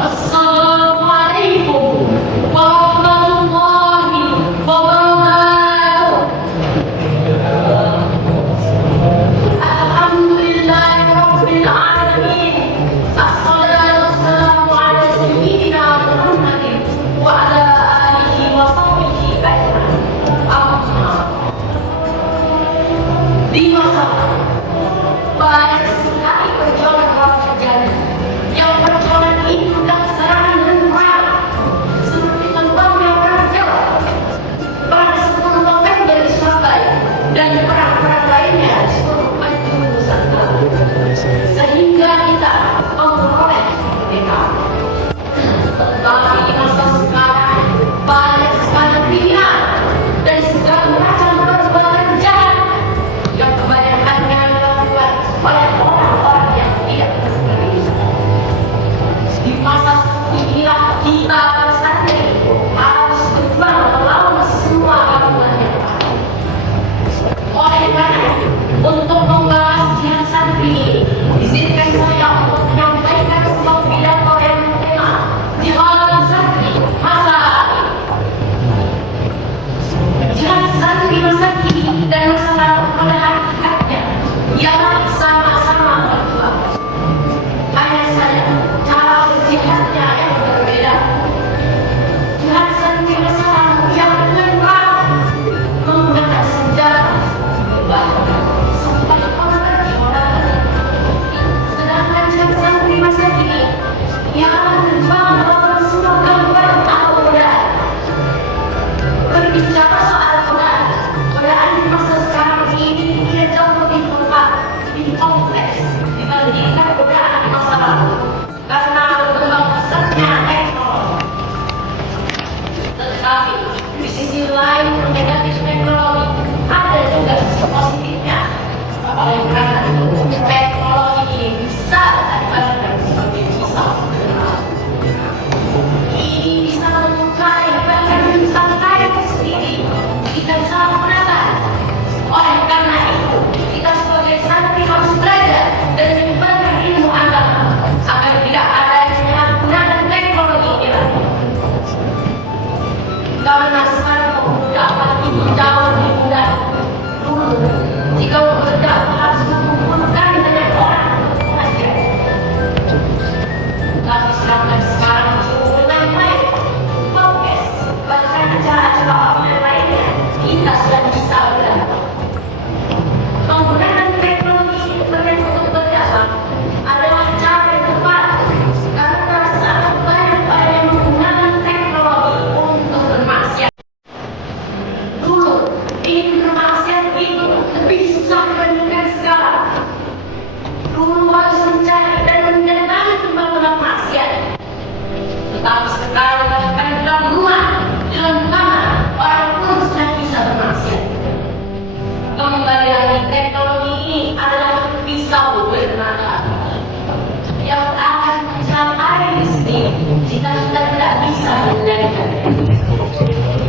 Assalamualaikum warahmatullahi wabarakatuh. Alhamdulillahirabbil alamin. Assalatu wassalamu ala sayyidina Muhammadin wa ala alihi wa sahbihi ajma'in. Di masa banyak sekali perjuangan telah terjadi. Yang perjuangan itu dan serangan dan perang seperti tentang yang berjalan pada 10 November di Surabaya dan perang-perang lainnya di seluruh penjuru Nusantara, sehingga kita memperoleh kemerdekaan. Tetapi di masa sekarang banyak sekali pilihan dari segala macam perbuatan jahat yang kebanyakannya dilakukan oleh orang-orang yang tidak berdiri. Di masa inilah kita bersanding harus berjuang melawan semua gangguan yang ada. Oleh karena itu, untuk membahas jihad santri ini, izinkan saya untuk menyampaikan sebuah pidato yang bertema jihad santri masa ini. Jihad santri masa kini dan masa lalu pada hakikatnya ialah sama-sama berjuang. Hanya saja cara berjihadnya yang berbeda. Jihad santri masa lalu yang dengan perang menggunakan senjata berbahaya sampai mati orang. Sedangkan jihad santri masa kini ialah berjuang melawan semua gangguan atau godaan. Berbicara soal godaan di masa sekarang ini tidak jauh lebih lengkap, lebih kompleks dibandingkan godaan di masa lalu karena berkembang pesatnya teknologi. Tetapi di sisi lain negatif teknologi ada juga sisi positifnya. Oleh karena itu teknologi bisa diartikan sebagai pisau bergerak. Ini bisa melukai bahkan mencelakakan sendiri kita bisa menggunakan. Oleh karena itu kita sebagai santri harus belajar dan menyebarkan ilmu agama agar tidak ada yang menyalahgunakan teknologi ini lagi. Karena sekarang memudahkan itu jauh lebih mudah. Dulu jika berdakwah harus mengumpulkan banyak orang saja. Tapi sedangkan sekarang dengan baik podcast bahkan acara-acara online lainnya kita sudah bisa belajar. Menggunakan teknologi internet untuk berdakwah adalah cara yang tepat karena sangat banyak orang yang menggunakan teknologi untuk bermaksiat. Dulu ingin bermaksiat itu lebih susah dibandingkan sekarang. Dulu harus mencari dan mendatangi tempat-tempat maksiat. Tetapi sekarang bahkan di dalam rumah, di dalam kamar, orang pun sudah bisa bermaksiat. Kembali lagi, teknologi ini adalah pisau bernaga yang akan mencelakai diri sendiri jika kita tidak bisa mengendalikannya.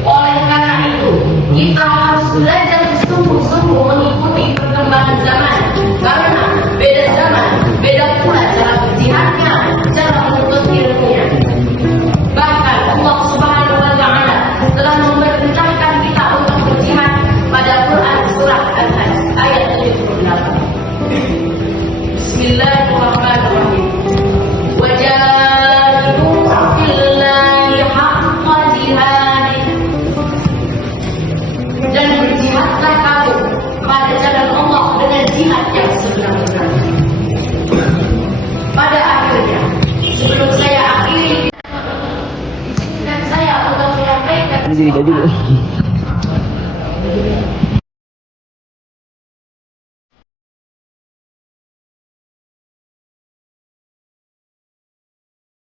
Oleh karena itu, kita harus belajar bersungguh-sungguh mengikuti perkembangan zaman karena beda zaman, beda pula cara berjihadnya, cara menuntut ilmunya. Bahkan Allah Subhanahu wa Ta'ala telah memerintahkan kita untuk berjihad pada Quran surah Al-Hajj ayat 78. Bismillahirrahmanirrahim. Wajahidu fillahi haqqa jihadih. Dan berjihadlah kamu pada jalan Allah dengan jihad yang sebenar-benarnya. Pada akhirnya, sebelum saya akhiri, izinkan saya untuk menyampaikan Jadi dulu.